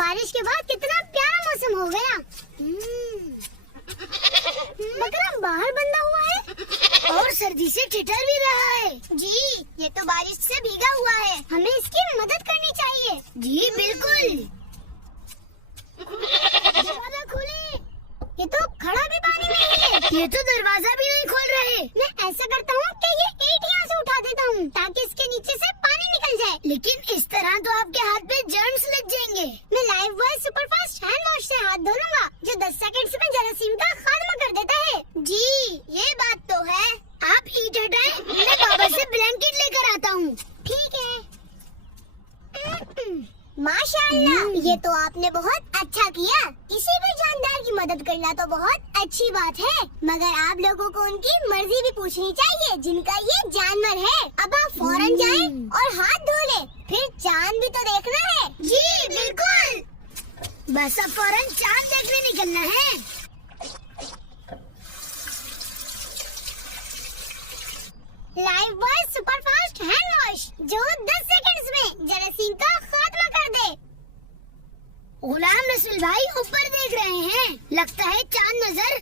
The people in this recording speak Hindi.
बारिश के बाद कितना प्यारा मौसम हो गया। बकरा बाहर बंधा हुआ है और सर्दी से ठिठुर भी रहा है। जी, ये तो बारिश से भीगा हुआ है, हमें इसकी मदद करनी चाहिए। जी बिल्कुल। दरवाजा खोले। ये तो खड़ा भी पानी में ही है। ये तो दरवाजा भी नहीं खोल रहे। मैं ऐसा करता हूँ कि ये ईंट यहाँ से उठा देता हूँ ताकि इसके नीचे से पानी निकल जाए। लेकिन इस तरह तो आपके हाथ पे जर्म्स लग जाएंगे। मैं life boy superfast hand wash से हाथ धो लूंगा, जो 10 सेकंड्स में जरासीम का खात्मा कर देता है। जी, ये बात तो है। आप ईंट हटाएं, मैं बाबा से ब्लैंकेट लेकर आता हूँ। ठीक है। माशाअल्लाह, ये तो आपने बहुत अच्छा किया। किसी भी जानदार की मदद करना तो बहुत अच्छी बात है, मगर आप लोगों को उनकी मर्जी भी पूछनी चाहिए जिनका ये जानवर है। अब आप फौरन जाएं और हाथ धो लें, फिर चांद भी तो देखना है। जी बिल्कुल। बस अब फौरन चांद देखने निकलना है। Life boy superfast hand wash, जो 10 सेकंड्स में जरासीम का खात्मा कर दे। गुलाम रसूल भाई ऊपर देख रहे हैं, लगता है चांद नजर